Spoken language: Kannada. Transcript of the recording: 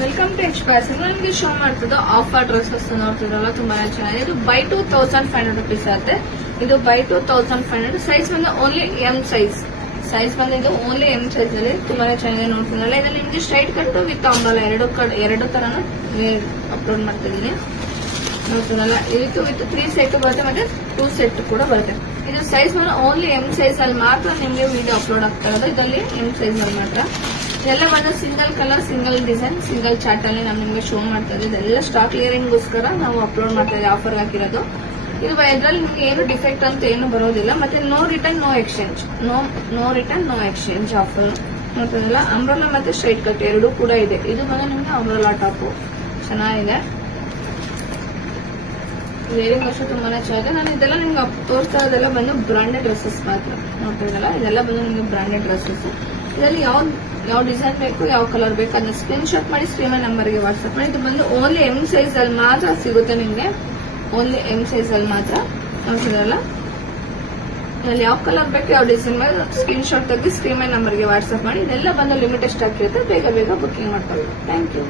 Welcome to H fashion. ನಿಮಗೆ ಶೋ ಮಾಡ್ತಿದ್ದು ಆಫರ್ ಡ್ರೆಸ್ಸಸ್ ನೋಡ್ತಿದ್ರಲ್ಲ, ತುಂಬಾನೇ ಚೆನ್ನಾಗಿದೆ. ಇದು ಬೈ 2500 rupees ಆಗುತ್ತೆ. ಇದು ಬೈ 2500. ಸೈಜ್ ಬಂದು ಓನ್ಲಿ ಎಂ ಸೈಜ್. ಸೈಜ್ ಬಂದಿದ್ದು ಓನ್ಲಿ ಎಂ ಸೈಜ್ ಅಲ್ಲಿ ತುಂಬಾನೇ ಚೆನ್ನಾಗಿದೆ ನೋಡ್ತಿದ್ರಲ್ಲ. ಇದರಲ್ಲಿ ನಿಮಗೆ ಸ್ಟ್ರೈಟ್ ಕಟ್ ವಿತ್ ಅಂಬ್ರೆಲಾ ಎರಡು ತರನು ಅಪ್ಲೋಡ್ ಮಾಡ್ತಿದ್ದೀನಿ ನೋಡ್ತಿದ್ರಲ್ಲ. ಇದು ವಿತ್ 3 ಸೆಟ್ ಬರುತ್ತೆ, ಮತ್ತೆ 2 ಸೆಟ್ ಕೂಡ ಬರುತ್ತೆ. ಇದು ಸೈಜ್ ಬಂದು ಓನ್ಲಿ ಎಂ ಸೈಜ್ ಅಲ್ಲಿ ಮಾತ್ರ ನಿಮಗೆ ವಿಡಿಯೋ ಅಪ್ಲೋಡ್ ಆಗ್ತಾ ಇರೋದು. ಇದರಲ್ಲಿ ಎಂ ಸೈಜ್ ಅಲ್ಲಿ ಮಾತ್ರ. ಎಲ್ಲ ಬಂದು single colour, single design, single chart ಅಲ್ಲಿ ನಾವು ನಿಮಗೆ ಶೋ ಮಾಡ್ತಾ ಇದ್ದೀವಿ. ಇದೆಲ್ಲ ಸ್ಟಾಕ್ ಕ್ಲಿಯರಿಂಗ್ಗೋಸ್ಕರ ನಾವು ಅಪ್ಲೋಡ್ ಮಾಡ್ತಾ ಇದ್ದೀವಿ, ಆಫರ್ ಹಾಕಿರೋದು. ಇದು ಇದರಲ್ಲಿ ನಿಮ್ಗೆ ಏನು ಡಿಫೆಕ್ಟ್ ಅಂತ ಏನು ಬರೋದಿಲ್ಲ. ಮತ್ತೆ no return no exchange, no return no exchange offer ನೋಡ್ತಿದ್ರಲ್ಲ. ಅಂಬ್ರೆಲಾ ಮತ್ತೆ ಸ್ಟ್ರೈಟ್ ಕಟ್ ಎರಡೂ ಕೂಡ ಇದೆ. ಇದು ಬಂದು ನಿಮ್ಗೆ ಅಂಬ್ರೆಲಾ ಟಾಪು ಚೆನ್ನಾಗಿದೆ. ವೇರಿಂಗ್ ಅಷ್ಟು ತುಂಬಾನೇ ಚೆನ್ನಾಗಿದೆ. ನಾನು ಇದೆಲ್ಲ ನಿಮ್ಗೆ ತೋರಿಸ್ತಾ ಇರೋದೆಲ್ಲ ಬಂದು ಬ್ರಾಂಡೆಡ್ ಡ್ರೆಸ್ಸಸ್ ಮಾತ್ರ ನೋಡ್ತಿದ್ರಲ್ಲ. ಇದೆಲ್ಲ ಬಂದು ನಿಮ್ಗೆ ಬ್ರಾಂಡೆಡ್ ಡ್ರೆಸ್ಸಸ್. ಇದರಲ್ಲಿ ಯಾವ ಡಿಸೈನ್ ಬೇಕು, ಯಾವ ಕಲರ್ ಬೇಕು ಅದನ್ನ ಸ್ಕ್ರೀನ್ ಶಾಟ್ ಮಾಡಿ ಸ್ಕ್ರೀನ್ ನಂಬರ್ಗೆ ವಾಟ್ಸ್ಆಪ್ ಮಾಡಿ. ಇದು ಬಂದು ಓನ್ಲಿ ಎಂ ಸೈಜ್ ಅಲ್ಲಿ ಮಾತ್ರ ಸಿಗುತ್ತೆ ನಿಮ್ಗೆ, ಓನ್ಲಿ ಎಂ ಸೈಜ್ ಅಲ್ಲಿ ಮಾತ್ರ ನೋಡ್ತಿದ್ರಲ್ಲ. ಇದರಲ್ಲಿ ಯಾವ ಕಲರ್ ಬೇಕು, ಯಾವ ಡಿಸೈನ್ ಬೇಕು ಸ್ಕ್ರೀನ್ ಶಾಟ್ ತೆಗೆದು ಸ್ಕ್ರೀನ್ ನಂಬರ್ಗೆ ವಾಟ್ಸ್ಆಪ್ ಮಾಡಿ. ಇದೆಲ್ಲ ಬಂದು ಲಿಮಿಟೆಡ್ ಸ್ಟಾಕ್ ಇರುತ್ತೆ, ಬೇಗ ಬುಕಿಂಗ್ ಮಾಡ್ಕೊಳ್ಳಿ. Thank you.